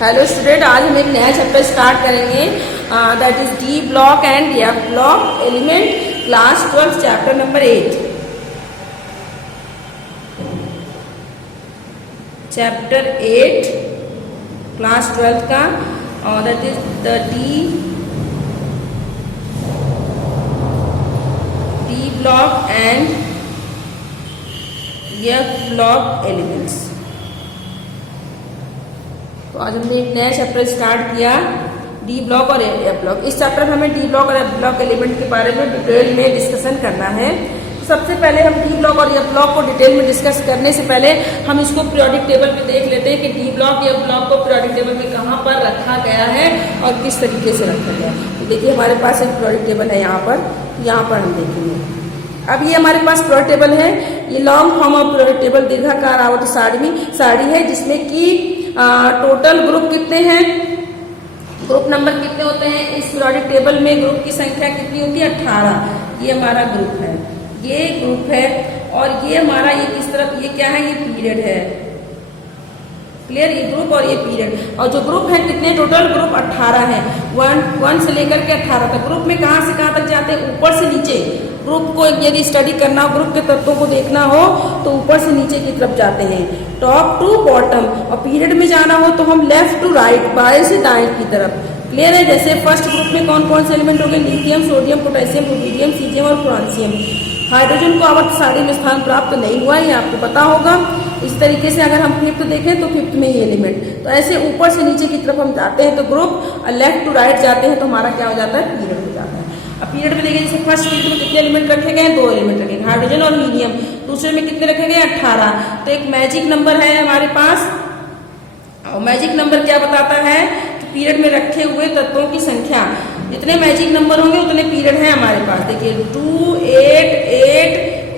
Hello student, आज हम एक नया चैप्टर स्टार्ट करेंगे that is D block and F block element class 12 chapter number 8। Chapter 8 class 12 का और that is the D block and F block elements. तो आज हमने एक नया चैप्टर स्टार्ट किया, डी ब्लॉक और एफ ब्लॉक। इस चैप्टर में हमें डी ब्लॉक और एफ ब्लॉक एलिमेंट के बारे में डिटेल में डिस्कशन करना है। तो सबसे पहले हम डी ब्लॉक और एफ ब्लॉक को डिटेल में डिस्कस करने से पहले हम इसको पीरियोडिक टेबल में देख लेते हैं कि डी ब्लॉक एफ ब्लॉक को पीरियोडिक टेबल में कहाँ पर रखा गया है और किस तरीके से रखा गया है। तो देखिए हमारे पास एक पीरियोडिक टेबल है, यहाँ पर हम देखेंगे। अब ये हमारे पास पीरियोडिक टेबल है, ये long form of periodic table दीर्घाकार आवर्त सारणी है, जिसमें कि टोटल ग्रुप कितने हैं, ग्रुप नंबर कितने होते हैं इस पीरियोडिक टेबल में, ग्रुप की संख्या कितनी होती है 18। ये हमारा ग्रुप है, ये ग्रुप है और ये हमारा ये किस तरफ, ये क्या है, ये पीरियड है। क्लियर, ये ग्रुप और ये पीरियड। और जो ग्रुप है कितने, टोटल ग्रुप 18 है, 1 से लेकर के 18 तक। ग्रुप में कहाँ से कहाँ तक जाते हैं, ऊपर से नीचे। ग्रुप को यदि स्टडी करना हो, ग्रुप के तत्वों को देखना हो तो ऊपर से नीचे की तरफ जाते हैं, टॉप टू बॉटम। और पीरियड में जाना हो तो हम लेफ्ट टू राइट, बाएं से दाएं की तरफ। क्लियर है। जैसे फर्स्ट ग्रुप में कौन कौन से एलिमेंट हो गए, lithium, sodium, potassium, rubidium, caesium और फ्रांसियम। हाइड्रोजन को आवर्त सारणी में स्थान प्राप्त नहीं हुआ, ये आपको पता होगा। इस तरीके से अगर हम फिफ्थ देखें तो फिफ्थ में ही एलिमेंट। तो ऐसे ऊपर से नीचे की तरफ हम जाते हैं तो ग्रुप, लेफ्ट टू राइट जाते हैं तो हमारा क्या हो जाता है, पीरियड हो जाता है। अब पीरियड में देखिए, जैसे फर्स्ट पीरियड में कितने एलिमेंट रखे गए हैं, 2 एलिमेंट रखे गए, हाइड्रोजन और हीलियम। दूसरे में कितने रखे गए, 18। तो एक मैजिक नंबर है हमारे पास, और मैजिक नंबर क्या बताता है कि पीरियड में रखे हुए तत्वों की संख्या। जितने मैजिक नंबर होंगे उतने पीरियड है हमारे पास। देखिए 2, 8, 8,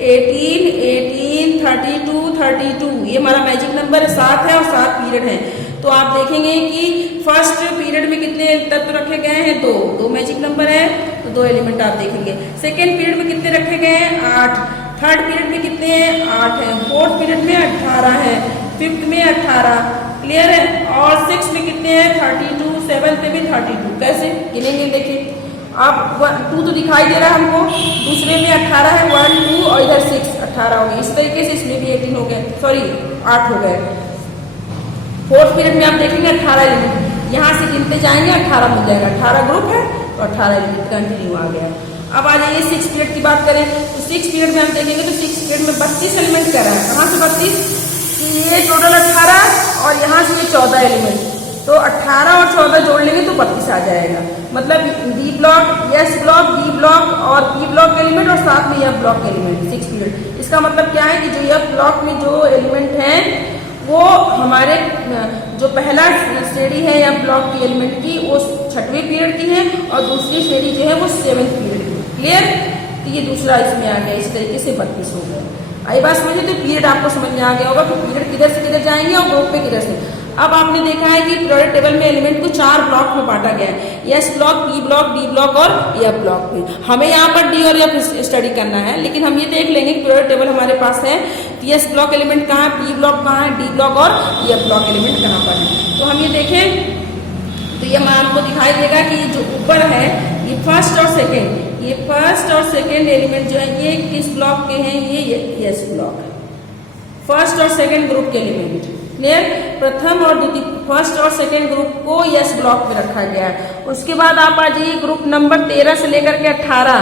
18, 18, 32, 32, ये हमारा मैजिक नंबर 7 है और 7 पीरियड है। तो आप देखेंगे कि फर्स्ट पीरियड में कितने तत्व रखे गए हैं, 2 मैजिक नंबर है तो 2 एलिमेंट आप देखेंगे। सेकेंड पीरियड में कितने रखे गए हैं, 8। थर्ड पीरियड में कितने हैं, 8 है। फोर्थ पीरियड में 18 है, फिफ्थ में 18। क्लियर है। और सिक्स में कितने हैं, 32, सेवन्थ में भी 32। कैसे गिनेंगे, देखिए आप 2 तो दिखाई दे रहा है हमको, दूसरे में 18 है, 1, 2 और इधर 6, 18 हो गए। इस तरीके से इसमें भी 18 हो गए, सॉरी 8 हो गए। फोर्थ पीरियड में आप देखेंगे 18 एलिमेंट, यहाँ से गिनते जाएंगे 18 मिल जाएगा। 18 ग्रुप है तो 18 एलिमेंट कंटिन्यू आ गया। अब आ जाइए 6 पीरियड की बात करें तो 6 पीरियड में हम देखेंगे तो 6 पीरियड में 32 एलिमेंट कर रहा है। कहाँ से 32, ये टोटल 18 और यहाँ से 14 एलिमेंट। तो 18 और 14 जोड़ लेंगे तो 32 आ जाएगा। मतलब D block, S block, D block और पी ब्लॉक एलिमेंट और साथ में एफ ब्लॉक एलिमेंट 6 पीरियड। इसका मतलब क्या है कि जो एफ ब्लॉक में जो एलिमेंट हैं वो हमारे जो पहला श्रेणी है या ब्लॉक की एलिमेंट की, वो 6वें पीरियड की है और दूसरी श्रेणी जो है वो 7वें पीरियड की। क्लियर। तो ये दूसरा इसमें आ गया, इस तरीके से 32 हो गया। आई बात समझे, तो पीरियड आपको समझ में आ गया होगा कि पीरियड किधर से किधर जाएंगे और ग्रुप पे किधर से। अब आपने देखा है कि पीरियोडिक टेबल में एलिमेंट को 4 ब्लॉक में बांटा गया है, S block, P block, D block और एफ ब्लॉक में। हमें यहाँ पर डी और एफ स्टडी करना है, लेकिन हम ये देख लेंगे कि पीरियोडिक टेबल हमारे पास है, एस ब्लॉक एलिमेंट कहाँ है, पी ब्लॉक कहाँ है, डी ब्लॉक और एफ ब्लॉक एलिमेंट कहाँ पर है। तो हम ये देखें तो ये आपको दिखाई देगा कि जो ऊपर है ये फर्स्ट और सेकेंड, ये फर्स्ट और सेकेंड एलिमेंट जो है ये किस ब्लॉक के हैं, ये एस ब्लॉक है। फर्स्ट और सेकेंड ग्रुप के एलिमेंट। क्लियर। प्रथम और द्वितीय, फर्स्ट और सेकेंड ग्रुप को एस ब्लॉक में रखा गया है। उसके बाद आप आ जाइए ग्रुप नंबर 13 से लेकर के 18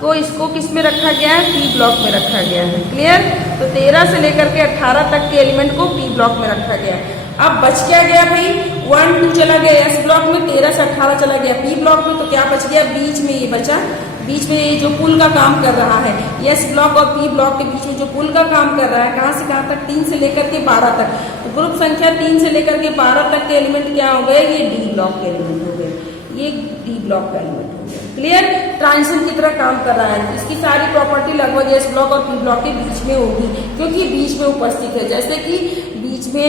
को, इसको किस में रखा गया है, पी ब्लॉक में रखा गया है। क्लियर। तो 13 से लेकर के 18 तक के एलिमेंट को पी ब्लॉक में रखा गया है। अब बच क्या गया भाई, 1, 2 चला गया एस ब्लॉक में, 13 से 18 चला गया पी ब्लॉक में। तो क्या बच गया, बीच में ये बचा, बीच में ये जो पुल का काम कर रहा है, एस ब्लॉक और पी ब्लॉक के बीच में जो पुल का काम कर रहा है, कहाँ से कहाँ तक, 3 से लेकर के 12 तक। तो ग्रुप संख्या 3 से लेकर के 12 तक के एलिमेंट क्या हो गए, ये डी ब्लॉक के एलिमेंट हो गए, ये डी ब्लॉक का एलिमेंट हो गया। क्लियर। ट्रांजिशन की तरह काम कर रहा है। इसकी सारी प्रॉपर्टी लगभग एस ब्लॉक और पी ब्लॉक के बीच में होगी, क्योंकि बीच में उपस्थित है, जैसे कि बीच में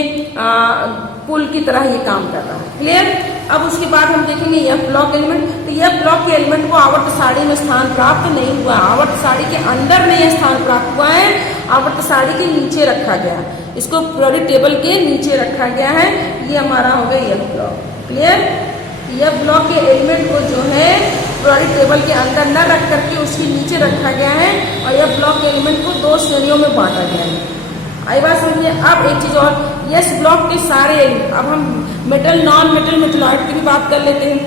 पुल की तरह ये काम कर रहा है। क्लियर। अब उसके बाद हम देखेंगे एफ ब्लॉक एलिमेंट। तो एफ ब्लॉक के एलिमेंट को आवर्त सारणी में स्थान प्राप्त नहीं हुआ, आवर्त सारणी के अंदर नहीं स्थान प्राप्त हुआ है, आवर्त सारणी के नीचे रखा गया। इसको पीरियोडिक टेबल के नीचे रखा गया है। ये हमारा हो गया F block. Clear? F block के एलिमेंट को जो है पीरियोडिक टेबल के अंदर न रख करके उसके नीचे रखा गया है और एफ ब्लॉक के एलिमेंट को 2 श्रेणियों में बांटा गया है। आई बात समझिए। अब एक चीज और, एस ब्लॉक के सारे एलिमेंट, अब हम मेटल नॉन मेटल मेटलॉइड की भी बात कर लेते हैं।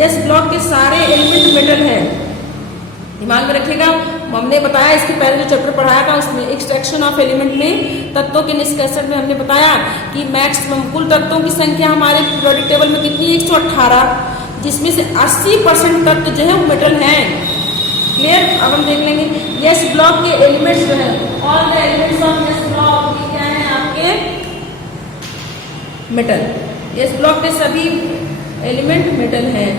एस ब्लॉक के सारे एलिमेंट मेटल हैं, दिमाग में रखिएगा। हमने बताया इसके पहले जो चैप्टर पढ़ाया था उसमें एक्सट्रैक्शन ऑफ एलिमेंट में तत्वों के निष्कर्षण में हमने बताया कि मैक्सिमम कुल तत्वों की संख्या हमारे पीरियोडिक टेबल में कितनी है, 118, जिसमें से 80% तत्व जो है वो मेटल हैं। क्लियर? अब हम देख लेंगे एस ब्लॉक के एलिमेंट्स जो है, all the elements of S block ये क्या है आपके मेटल। एस ब्लॉक के सभी एलिमेंट मेटल हैं।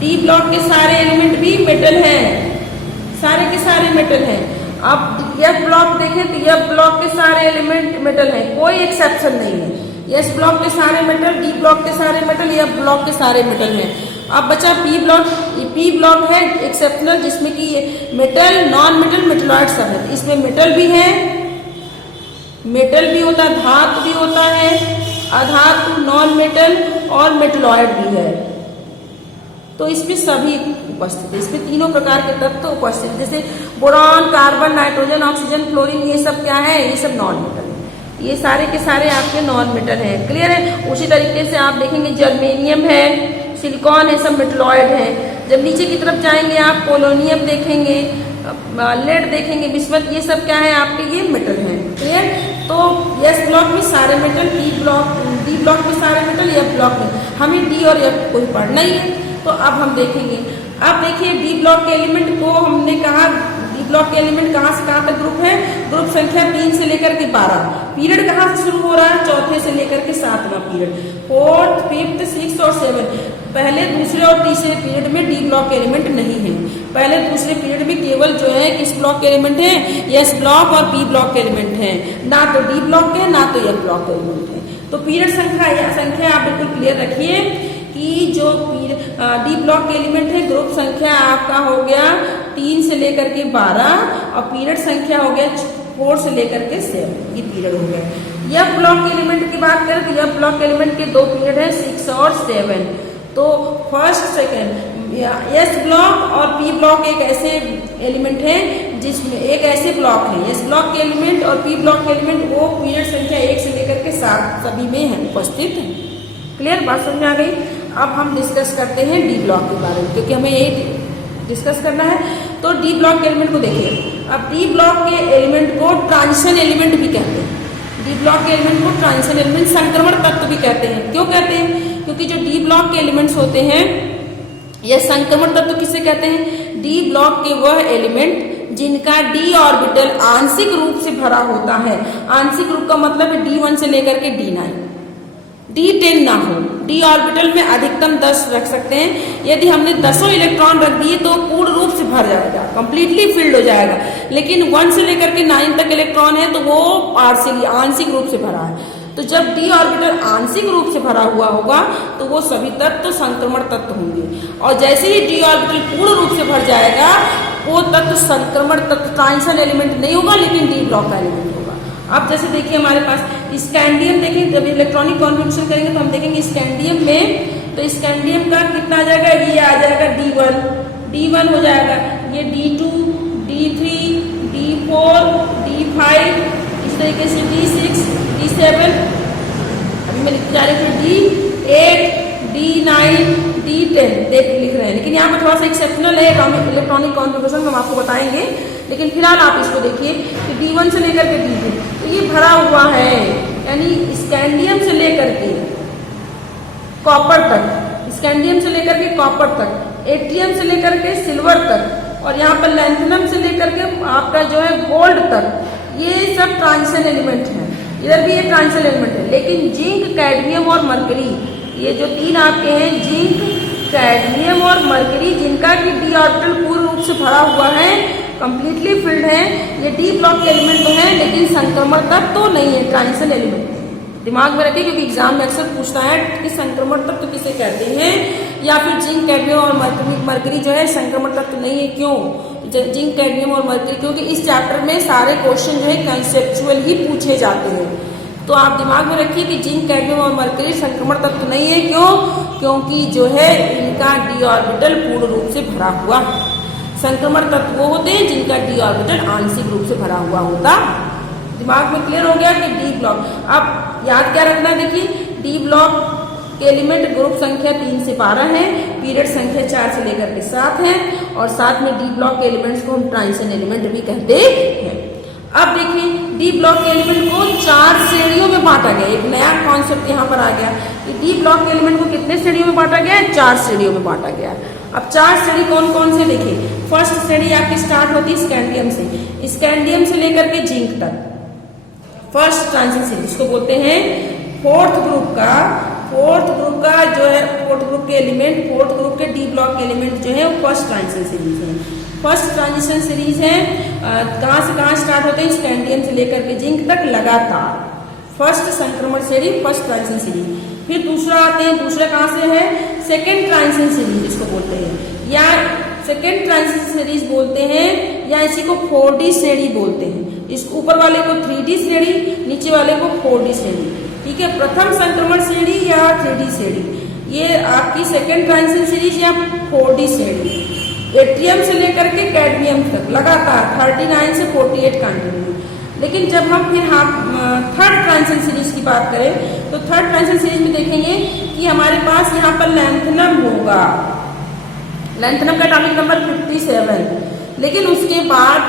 डी ब्लॉक के सारे एलिमेंट भी मेटल हैं, सारे के सारे मेटल हैं। अब एफ ब्लॉक देखें तो एफ ब्लॉक के सारे एलिमेंट मेटल हैं, कोई एक्सेप्शन नहीं है। एस ब्लॉक के सारे मेटल, डी ब्लॉक के सारे मेटल, एफ ब्लॉक के सारे मेटल हैं। अब बचा पी ब्लॉक। ये पी ब्लॉक है एक्सेप्शनल, जिसमें कि मेटल नॉन मेटल मेटलॉइड सब है। इसमें मेटल भी है, मेटल भी होता है, धातु भी होता है, अधातु नॉन मेटल और मेटलॉइड भी है। तो इसमें सभी उपस्थित है, इसमें तीनों प्रकार के तत्व उपस्थित है। जैसे boron, carbon, nitrogen, oxygen, fluorine, ये सब क्या है, ये सब नॉन मेटल है। ये सारे के सारे आपके नॉन मेटल हैं। क्लियर है? उसी तरीके से आप देखेंगे जर्मेनियम है, सिलिकॉन है, सब मेटलॉइड है। जब नीचे की तरफ जाएंगे आप पोलोनियम देखेंगे, लेड देखेंगे, बिस्मथ, ये सब क्या है आपके, ये मेटल है। क्लियर? तो एस ब्लॉक में सारे मेटल, डी ब्लॉक में सारे मेटल, एफ ब्लॉक में हमें डी और एफ को ही पढ़ना ही है। तो अब हम देखेंगे, अब देखिए डी ब्लॉक के एलिमेंट को हमने कहा, डी ब्लॉक के एलिमेंट कहाँ से कहाँ तक ग्रुप है, ग्रुप संख्या 3 से लेकर के 12। पीरियड कहाँ से शुरू हो रहा है, चौथे से लेकर के 7वां पीरियड, 4th, 5th, 6th और 7th। पहले, दूसरे और तीसरे पीरियड में डी ब्लॉक के एलिमेंट नहीं है। पहले दूसरे पीरियड में केवल जो है किस ब्लॉक के एलिमेंट है, एस ब्लॉक और पी ब्लॉक के एलिमेंट है, ना तो डी ब्लॉक के ना तो एफ ब्लॉक के एलिमेंट है। तो पीरियड संख्या आप बिल्कुल क्लियर रखिए कि जो डी ब्लॉक के एलिमेंट है, ग्रुप संख्या आपका हो गया 3 से लेकर के 12 और पीरियड संख्या हो गया 4 से लेकर के 7, ये पीरियड हो गया। एफ ब्लॉक के एलिमेंट की बात करें तो एफ ब्लॉक के एलिमेंट के 2 पीरियड है, 6 और 7। तो फर्स्ट, सेकेंड, एस ब्लॉक और पी ब्लॉक एक ऐसे एलिमेंट है जिसमें एक ऐसे ब्लॉक है, एस ब्लॉक के एलिमेंट और पी ब्लॉक के एलिमेंट वो पीरियड संख्या 1 से लेकर के 7 सभी में है, उपस्थित है। क्लियर? बात समझ में आ गई? अब हम डिस्कस करते हैं डी ब्लॉक के बारे में, क्योंकि हमें यही डिस्कस करना है। तो डी ब्लॉक के एलिमेंट को देखिए। अब डी ब्लॉक के एलिमेंट को ट्रांजिशन एलिमेंट भी कहते हैं। डी ब्लॉक के एलिमेंट को ट्रांजिशन एलिमेंट, संक्रमण तत्व भी कहते हैं। क्यों कहते हैं? क्योंकि जो डी ब्लॉक के एलिमेंट्स होते हैं, यह संक्रमण तत्व किसे कहते हैं, डी ब्लॉक के वह एलिमेंट जिनका डी ऑर्बिटल आंशिक रूप से भरा होता है। आंशिक रूप का मतलब है D1 से लेकर के D9, D10 ना हो। डी ऑर्बिटल में अधिकतम 10 रख सकते हैं। यदि हमने 10 इलेक्ट्रॉन रख दिए तो पूर्ण रूप से भर जाएगा, कंप्लीटली फिल्ड हो जाएगा। लेकिन 1 से लेकर के 9 तक इलेक्ट्रॉन है तो वो पार्शियली, आंशिक रूप से भरा है। तो जब डी ऑर्बिटल आंशिक रूप से भरा हुआ होगा तो वो सभी तत्व संक्रमण तत्व होंगे, और जैसे ही डी ऑर्बिटल पूर्ण रूप से भर जाएगा वो तत्व संक्रमण तत्व, ट्रांजिशन एलिमेंट नहीं होगा, लेकिन डी ब्लॉक का एलिमेंट होगा। अब जैसे देखिए हमारे पास स्कैंडियम, देखिए जब इलेक्ट्रॉनिक कॉन्फ़िगरेशन करेंगे तो हम देखेंगे स्कैंडियम में, तो स्कैंडियम का कितना आ जाएगा, ये आ जाएगा D1 हो जाएगा, ये D2, D3, D4, D5, इस तरीके से D6, D7, अभी मैं लिख जा रही हूँ D8, D9, D10 लिख रहे हैं। लेकिन यहाँ पर थोड़ा सा एक्सेप्शनल है, हम इलेक्ट्रॉनिक कॉन्फ़िगरेशन हम आपको बताएंगे। लेकिन फिलहाल आप इसको देखिए कि D1 से लेकर के D2 तो ये भरा हुआ है, यानी स्कैंडियम से लेकर के कॉपर तक, स्कैंडियम से लेकर के कॉपर तक, एट्रियम से लेकर के सिल्वर तक, और यहाँ पर लैंथनम से लेकर के आपका जो है गोल्ड तक, ये सब ट्रांजिशन एलिमेंट हैं। इधर भी ये ट्रांजिशन एलिमेंट है। लेकिन जिंक, कैडमियम और मरकरी, ये जो 3 आपके हैं, जिंक, कैडमियम और मरकरी, जिनका कि डी ऑर्बिटल पूर्ण रूप से भरा हुआ है, कंप्लीटली फिल्ड है, ये डी ब्लॉक के एलिमेंट तो हैं, लेकिन संक्रमण तत्व तो नहीं है, ट्रांजिशन एलिमेंट। दिमाग में रखिए, क्योंकि एग्जाम में अक्सर पूछता है कि संक्रमण तत्व किसे कहते हैं, या फिर जिंक, कैडमियम और मरकरी जो है संक्रमण तत्व नहीं है। क्यों जिंक, कैडमियम और मरकरी? क्योंकि इस चैप्टर में सारे क्वेश्चन जो है कंसेप्चुअल ही पूछे जाते हैं। तो आप दिमाग में रखिए कि जिंक, कैडमियम और मरकरी संक्रमण तत्व नहीं है। क्यों? क्योंकि जो है इनका d ऑर्बिटल पूर्ण रूप से भरा हुआ है। संक्रमण तत्व वो होते हैं जिनका d ऑर्बिटल आंशिक रूप से भरा हुआ होता। दिमाग में क्लियर हो गया कि डी ब्लॉक। अब याद क्या रखना, देखिए डी ब्लॉक के एलिमेंट ग्रुप संख्या 3 से 12 है, पीरियड संख्या 4 से लेकर के 7 है, और साथ में डी ब्लॉक के एलिमेंट्स को हम ट्रांजिशन एलिमेंट भी कहते हैं। अब देखिए डी ब्लॉक के एलिमेंट को 4 श्रेणियों में बांटा गया। एक नया कॉन्सेप्ट यहाँ पर आ गया कि डी ब्लॉक के एलिमेंट को कितने श्रेणियों में बांटा गया है? 4 श्रेणियों में बांटा गया है। अब 4 श्रेणी कौन कौन से देखिए। फर्स्ट श्रेणी आपकी स्टार्ट होती है स्कैंडियम से, स्कैंडियम से लेकर के जिंक तक फर्स्ट ट्रांजिशन सीरीज को बोलते हैं। फोर्थ ग्रुप का जो है, फोर्थ ग्रुप के एलिमेंट, फोर्थ ग्रुप के डी ब्लॉक के एलिमेंट जो है वो फर्स्ट ट्रांजिशन सीरीज है। फर्स्ट ट्रांजिशन सीरीज है, कहाँ से कहाँ स्टार्ट होते हैं? स्कैंडियम से लेकर के जिंक तक लगातार फर्स्ट संक्रमण श्रेणी, फर्स्ट ट्रांजिशन सीरीज। फिर दूसरा आते हैं, दूसरा कहाँ से है? सेकेंड ट्रांजिशन सीरीज इसको बोलते हैं, या सेकेंड ट्रांजिशन सीरीज बोलते हैं, या इसी को 4D श्रेणी बोलते हैं। इस ऊपर वाले को 3D श्रेणी, नीचे वाले को 4D श्रेणी। ठीक है, प्रथम संक्रमण श्रेणी या 3D श्रेणी, ये आपकी सेकेंड ट्रांजिशन सीरीज या 4D श्रेणी। एट्रियम से लेकर के कैडमियम तक लगातार 39 से 48 कंटिन्यू। लेकिन जब हम फिर थर्ड ट्रांजिशन सीरीज की बात करें तो थर्ड ट्रांजिशन सीरीज में देखेंगे कि हमारे पास यहाँ पर लैंथनम होगा, लैंथनम का एटॉमिक नंबर 57, लेकिन उसके बाद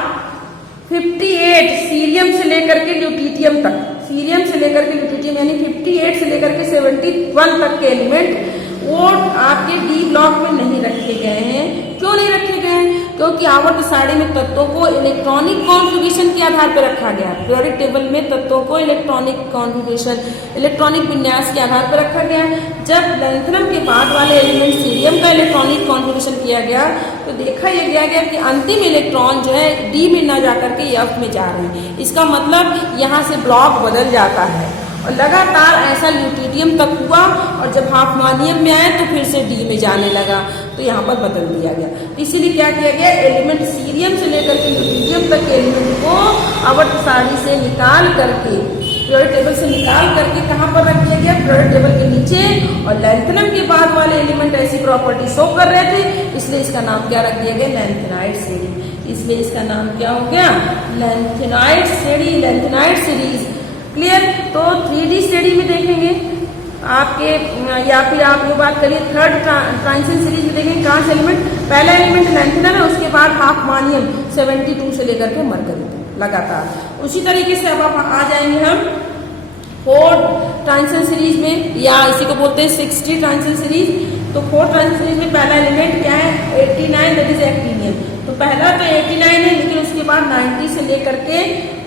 58 सीरियम से लेकर के ल्यूटिटियम तक, सीरियम से लेकर के ल्यूटिटियम यानी 58 से लेकर के 71 तक के एलिमेंट वो आपके डी ब्लॉक में नहीं रखे गए हैं। क्यों नहीं रखे गए हैं? क्योंकि आवर्त सारणी में तत्वों को इलेक्ट्रॉनिक कॉन्फ़िगरेशन के आधार पर रखा गया। पीरियोडिक टेबल में तत्वों को इलेक्ट्रॉनिक कॉन्फ़िगरेशन, इलेक्ट्रॉनिक विन्यास के आधार पर रखा गया। जब लैंथनम के बाद वाले एलिमेंट सीरियम का इलेक्ट्रॉनिक कॉन्फ़िगरेशन किया गया तो देखा यह गया कि अंतिम इलेक्ट्रॉन जो है डी में न जाकर के एफ में जा रहे हैं। इसका मतलब यहाँ से ब्लॉक बदल जाता है, और लगातार ऐसा ल्यूटिटियम तक हुआ, और जब हाफमानियम में आए तो फिर से डी में जाने लगा, तो यहाँ पर बदल दिया गया। इसीलिए क्या किया गया, एलिमेंट सीरियम से लेकर के ल्यूटिटियम तक के एलिमेंट को आवर्त सारणी से निकाल करके, पीरियोडिक टेबल से निकाल करके कहाँ पर रख दिया गया? पीरियोडिक टेबल के नीचे। और लैंथनम के बाद वाले एलिमेंट ऐसी प्रॉपर्टी शो कर रहे थे, इसलिए इसका नाम क्या रख दिया गया? लैंथेनाइड श्रेणी। इसलिए इसका नाम क्या हो गया? लैंथेनाइड श्रेणी, लैंथेनाइड सीरीज। क्लियर? तो 3D श्रेणी में देखेंगे आपके, या फिर आप ये बात करिए थर्ड ट्रांजिशन सीरीज में देखेंगे कहाँ से एलिमेंट, पहला एलिमेंट लैंथनम है, उसके बाद हाफमानियम 72 से लेकर के मरकरी लगातार। उसी तरीके से अब आप आ जाएंगे हम फोर्थ ट्रांजिशन सीरीज में, या इसी को बोलते हैं 60 ट्रांजिशन सीरीज। तो फोर्थ ट्रांजिशन सीरीज में पहला एलिमेंट क्या है? 89, दैट इज एक्टिनियम। तो पहला तो 89 है, लेकिन उसके बाद 90 से लेकर के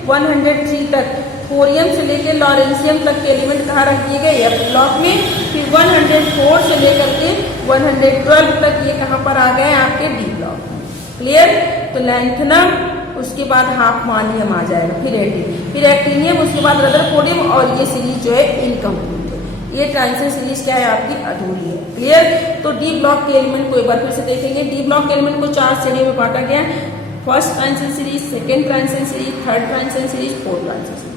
103 तक, थोरियम से लेकर लॉरेंसियम तक के एलिमेंट कहाँ रख दिए गए? एफ ब्लॉक में। फिर 104 से लेकर के 112 तक ये कहाँ पर आ गए? आपके डी ब्लॉक में। क्लियर? तो लैंथनम, उसके बाद हाफमानियम आ जाएगा, फिर एक्टिनियम, उसके बाद रदरफोर्डियम, और ये सीरीज जो है इनकम्प्लीट है। ये ट्रांजिशन सीरीज क्या है? आपकी अधूरी है। क्लियर? तो डी ब्लॉक के एलिमेंट को एक बार फिर से देखेंगे। डी ब्लॉक के एलिमेंट को 4 श्रेणियों में बांटा गया, first transition series, second transition series, third transition series, fourth transition series.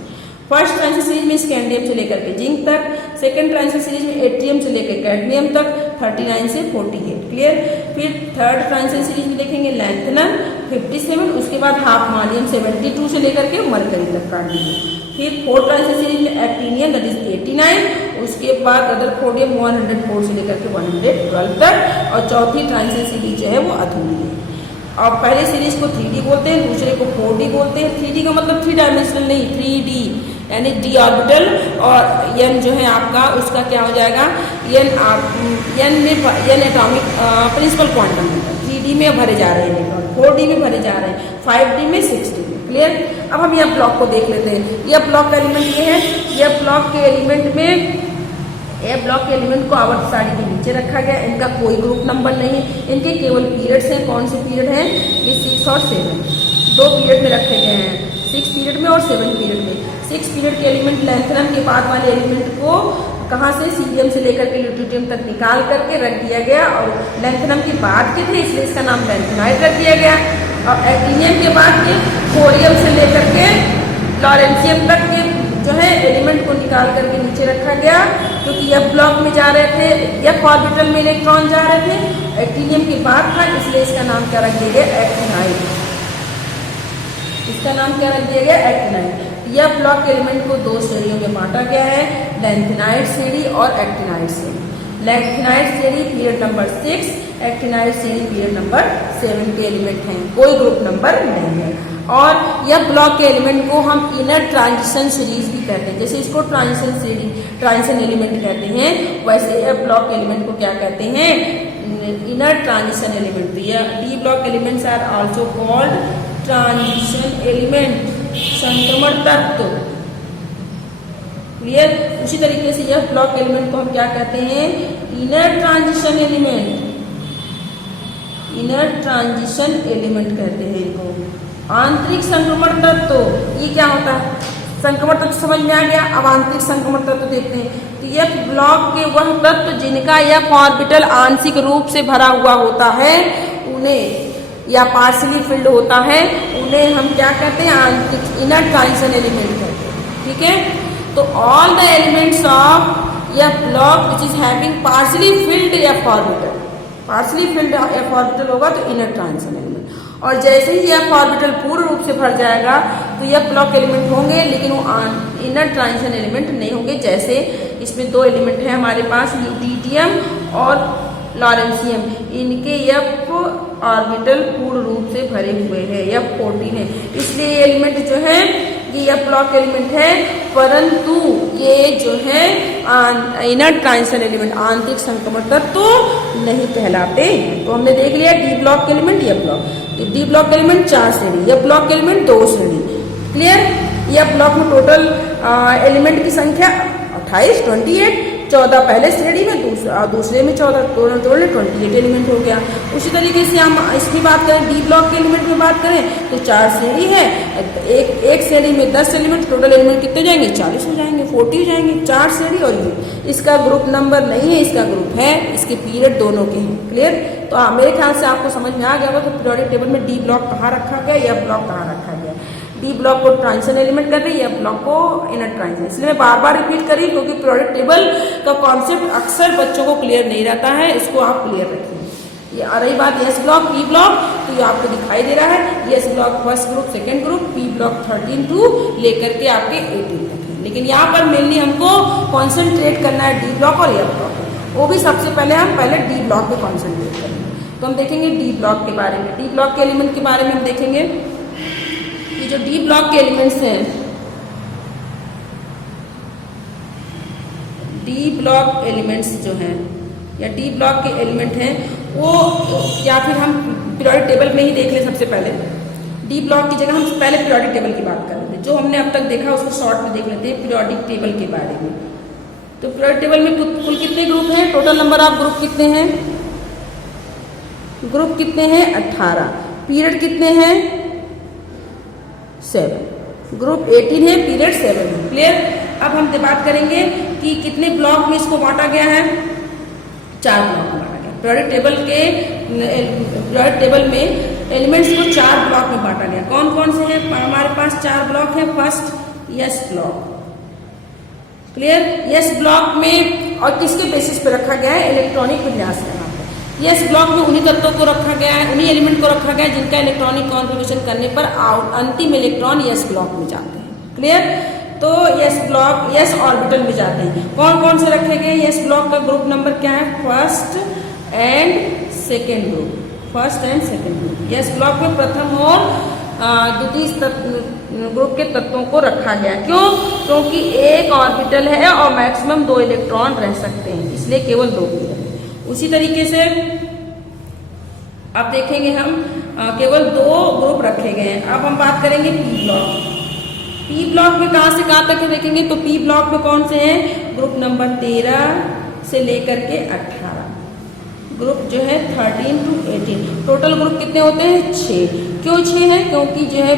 First transition series में स्कैंडियम से लेकर के जिंक तक, सेकेंड ट्रांजिशन सीरीज में एट्रियम से लेकर कैडमियम तक 39 से 48। क्लियर? फिर थर्ड ट्रांजिशन सीरीज में देखेंगे लैंथनम 57, उसके बाद हाफमानियम 72 से लेकर के मरकरी तक कंटिन्यू। फिर फोर्थ ट्रांजिशन सीरीज में एक्टिनियम दैट इज 89, उसके बाद रदरफोर्डियम 104 से लेकर के 112 तक, और चौथी ट्रांजिशन सीरीज जो है वो अधूरी है। और पहले सीरीज को 3D बोलते हैं, दूसरे को 4D बोलते हैं। 3D का मतलब 3 डायमेंशनल नहीं, 3D यानी डी ऑर्बिटल, और एन जो है आपका उसका क्या हो जाएगा? An atomic principal quantum number. 3D में भरे जा रहे हैं, 4D में भरे जा रहे हैं, 5D में, 6D में। क्लियर? अब हम यह ब्लॉक को देख लेते हैं। यह ब्लॉक का एलिमेंट ये है, यह ब्लॉक के एलिमेंट में, ए ब्लॉक के एलिमेंट को आवर्त सारणी के नीचे रखा गया। इनका कोई ग्रुप नंबर नहीं है, इनके केवल पीरियड्स हैं। कौन से पीरियड हैं? ये 6 और 7, 2 पीरियड में रखे गए हैं, 6 पीरियड में और 7 पीरियड में। 6 पीरियड के एलिमेंट लैंथनम के बाद वाले एलिमेंट को कहाँ से? सीरियम से लेकर के ल्यूटिटियम तक निकाल करके रख दिया गया, और लैंथनम के बाद के थे इसलिए इसका नाम लैंथेनाइड रख दिया गया। और एक्टिनियम के बाद के थोरियम से लेकर के लॉरेंसियम तक के जो है एलिमेंट को निकाल करके नीचे रखा गया, क्योंकि एफ ब्लॉक में जा रहे थे, एफ ऑर्बिटल में इलेक्ट्रॉन जा रहे थे, एक्टिनियम के बाद था, इसलिए इसका नाम क्या रख दिया गया, एक्टिनाइड। इसका नाम क्या रख दिया गया, एक्टिनाइड। यह ब्लॉक के एलिमेंट को दो श्रेणियों में बांटा गया है, लैंथेनाइड श्रेणी और एक्टिनाइड श्रेणी। लैंथेनाइड श्रेणी पीरियड नंबर 6, एक्टिनाइड श्रेणी पीरियड नंबर 7 के एलिमेंट हैं, कोई ग्रुप नंबर नहीं है। और यह ब्लॉक के एलिमेंट को हम इनर ट्रांजिशन सीरीज भी कहते हैं, जैसे इसको ट्रांजिशन सीरीज, ट्रांजिशन एलिमेंट कहते हैं, वैसे यह ब्लॉक के एलिमेंट को क्या कहते हैं, inner transition element. D block elements are also called transition element, संक्रमण तत्व। क्लियर। उसी तरीके से यह ब्लॉक एलिमेंट को हम क्या कहते हैं, inner transition element, inner transition element कहते हैं इनको। आंतरिक संक्रमण तत्व, ये क्या होता है, संक्रमण तत्व समझ में आ गया। अब आंतरिक संक्रमण तत्व देखते हैं, तो यह ब्लॉक के वह तत्व जिनका यह ऑर्बिटल आंशिक रूप से भरा हुआ होता है, उन्हें या पार्शियली फिल्ड होता है, उन्हें हम क्या कहते हैं, आंतरिक इनर ट्रांजिशन एलिमेंट कहते हैं। ठीक है, तो ऑल द एलिमेंट्स ऑफ यह block which is having partially field F orbital, partially field F orbital होगा तो इनर ट्रांजिशन एलिमेंट। और जैसे ही एफ ऑर्बिटल पूर्ण रूप से भर जाएगा तो यह ब्लॉक एलिमेंट होंगे, लेकिन वो इनर ट्रांजिशन एलिमेंट नहीं होंगे। जैसे इसमें दो एलिमेंट है हमारे पास, ल्यूटीडियम और लॉरेंसियम, इनके एफ ऑर्बिटल पूर्ण रूप से भरे हुए हैं, एफ 14 है, इसलिए ये एलिमेंट जो है ये एफ ब्लॉक एलिमेंट है, परंतु ये जो है इनर ट्रांजिशन एलिमेंट, आंतरिक संक्रमण तत्व तो नहीं कहलाते। तो हमने देख लिया D block element, F block. D block element 4 श्रेणी, एफ ब्लॉक एलिमेंट 2 श्रेणी। क्लियर। एफ ब्लॉक में टोटल एलिमेंट की संख्या 28, 28, 14 पहले श्रेणी में, दूसरे में 14, टोटल 28 एलिमेंट हो गया। उसी तरीके से हम इसकी बात करें, डी ब्लॉक के एलिमेंट में बात करें तो 4 श्रेणी है, एक श्रेणी में 10 एलिमेंट, टोटल एलिमेंट कितने जाएंगे, 40 हो जाएंगे, 40 हो जाएंगे। 4 श्रेणी और ये इसका ग्रुप नंबर नहीं है, इसका ग्रुप है, इसके पीरियड दोनों के हैं। क्लियर। तो मेरे ख्याल से आपको समझ में आ गया होगा तो पीरियोडिक टेबल में डी ब्लॉक कहाँ रखा गया, एफ ब्लॉक कहाँ रखा गया। डी ब्लॉक को ट्रांजिशन एलिमेंट कहते हैं, एफ ब्लॉक को इनर ट्रांजिशन। इसलिए मैं बार बार रिपीट करी क्योंकि पीरियोडिक टेबल का कॉन्सेप्ट अक्सर बच्चों को क्लियर नहीं रहता है, इसको आप क्लियर रखिए। ये रही बात एस ब्लॉक, पी ब्लॉक, तो ये आपको दिखाई दे रहा है, S block first group, second group, P block 13 to लेकर के आपके 18 तक है। लेकिन यहाँ पर मेनली हमको कॉन्सेंट्रेट करना है डी ब्लॉक और एफ ब्लॉक, वो भी सबसे पहले हम डी ब्लॉक पे कॉन्सेंट्रेट करेंगे। तो हम देखेंगे डी ब्लॉक के बारे में, डी ब्लॉक के एलिमेंट के बारे में हम देखेंगे। ये जो डी ब्लॉक के एलिमेंट्स हैं, डी ब्लॉक एलिमेंट्स जो हैं या डी ब्लॉक के एलिमेंट हैं वो, या फिर हम पीरियोडिक टेबल में ही देख लें। सबसे पहले डी ब्लॉक की जगह हम पहले पीरियोडिक टेबल की बात कर लेते हैं, जो हमने अब तक देखा उसको शॉर्ट में देख लेते हैं पीरियोडिक टेबल के बारे में। तो पीरियोडिक टेबल में कुल कितने ग्रुप हैं, टोटल नंबर ऑफ ग्रुप कितने हैं, ग्रुप कितने हैं 18, पीरियड कितने हैं 7, ग्रुप 18 है, पीरियड 7 है। क्लियर। अब हम बात करेंगे कि कितने ब्लॉक में इसको बांटा गया है, 4 ब्लॉक में बांटा गया। पीरियोडिक टेबल में एलिमेंट्स को 4 ब्लॉक में बांटा गया। कौन कौन से हैं हमारे पास 4 ब्लॉक है। First yes block. Clear. Yes block में और किसके बेसिस पे रखा गया है, इलेक्ट्रॉनिक विन्यास के नाम पे। यस ब्लॉक में उन्हीं तत्वों को रखा गया है, उन्हीं एलिमेंट को रखा गया है जिनका इलेक्ट्रॉनिक कॉन्फ़िगरेशन करने पर अंतिम इलेक्ट्रॉन यस ब्लॉक में जाते हैं। क्लियर। तो यस ब्लॉक यस ऑर्बिटल में जाते हैं। कौन कौन से रखे गए, यस ब्लॉक का ग्रुप नंबर क्या है, first and second group, first and second group. Yes block में प्रथम और द्वितीय ग्रुप के तत्वों को रखा गया। क्यों, क्योंकि एक ऑर्बिटल है और मैक्सिमम 2 इलेक्ट्रॉन रह सकते हैं, इसलिए केवल 2 पीरियड। उसी तरीके से अब देखेंगे हम केवल 2 ग्रुप रखे गए हैं। अब हम बात करेंगे पी ब्लॉक। पी ब्लॉक में कहाँ से कहाँ तक देखेंगे, तो पी ब्लॉक में कौन से हैं, ग्रुप नंबर 13 से लेकर के 18, ग्रुप जो है 13 टू 18। टोटल ग्रुप कितने होते हैं 6। क्यों 6 है, क्योंकि जो है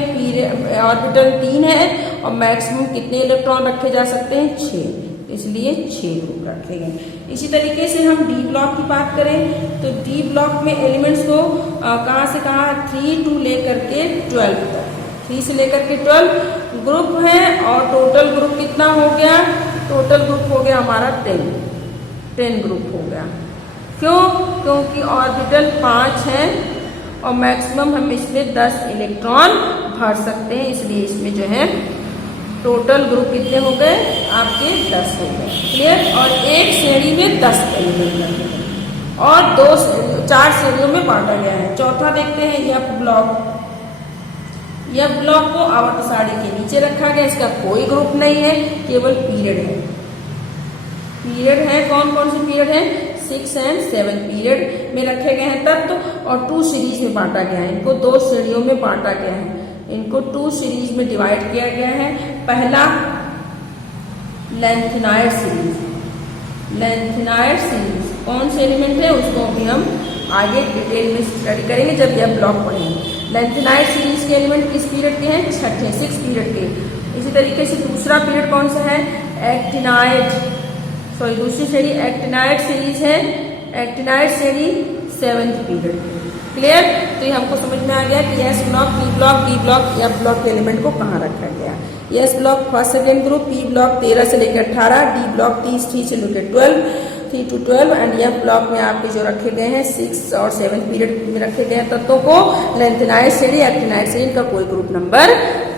ऑर्बिटल 3 है और मैक्सिमम कितने इलेक्ट्रॉन रखे जा सकते हैं 6, इसलिए 6 ग्रुप रखे गए। इसी तरीके से हम डी ब्लॉक की बात करें तो डी ब्लॉक में एलिमेंट्स को कहाँ से कहाँ 3 टू लेकर के 12 तक, 3 से लेकर के 12 ग्रुप है और टोटल ग्रुप कितना हो गया? टोटल ग्रुप हो गया हमारा 10 ग्रुप हो गया। क्यों? क्योंकि ऑर्बिटल 5 है और मैक्सिमम हम इसमें 10 इलेक्ट्रॉन भर सकते हैं, इसलिए इसमें जो है टोटल ग्रुप कितने हो गए आपके? 10 हो गए। क्लियर? और एक श्रेणी में 10 एलिमेंट लगे और 4 श्रेणियों में बांटा गया है। चौथा देखते हैं एफ ब्लॉक। एफ ब्लॉक को आवर्त सारणी के नीचे रखा गया, इसका कोई ग्रुप नहीं है, केवल पीरियड है। पीरियड है, कौन कौन से पीरियड है? 6 और 7 पीरियड में रखे गए हैं तत्व और 2 सीरीज में बांटा गया है। इनको 2 श्रेणियों में बांटा गया है, इनको 2 सीरीज में डिवाइड किया गया है। पहला लेंथेनाइड सीरीज। लेंथेनाइड सीरीज कौन से एलिमेंट है उसको अभी हम आगे डिटेल में स्टडी करेंगे जब यह ब्लॉक पढ़ेंगे। लेंथेनाइड सीरीज के एलिमेंट किस पीरियड के हैं? छठे 6 पीरियड के। इसी तरीके से दूसरा पीरियड कौन सा है? दूसरी श्रेणी एक्टिनाइड सीरीज है। एक्टिनाइड श्रेणी 7th पीरियड। क्लियर? तो ये हमको समझ में आ गया कि S block, P block, D block, F block के एलिमेंट को कहाँ रखा गया। S block first second group, P block 13 से लेकर 18, डी ब्लॉक 3 से लेकर 3 to 12 एंड एफ ब्लॉक में आपके जो रखे गए हैं 6 और 7 पीरियड में रखे गए हैं तत्वों को लेंथेनाइड श्रेणी, एक्टिनाइड श्रेणी का कोई ग्रुप नंबर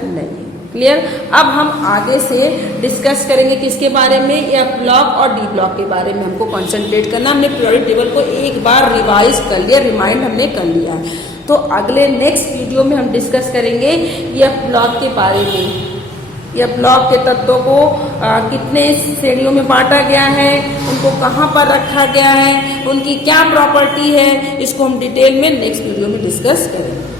नहीं। क्लियर? अब हम आगे से डिस्कस करेंगे किसके बारे में? एफ ब्लॉक और डी ब्लॉक के बारे में हमको कंसंट्रेट करना। हमने पीरियोडिक टेबल को एक बार रिवाइज कर लिया, रिमाइंड हमने कर लिया है। तो अगले नेक्स्ट वीडियो में हम डिस्कस करेंगे एफ ब्लॉक के बारे में। एफ ब्लॉक के तत्वों को कितने श्रेणियों में बांटा गया है, उनको कहाँ पर रखा गया है, उनकी क्या प्रॉपर्टी है, इसको हम डिटेल में नेक्स्ट वीडियो में डिस्कस करेंगे।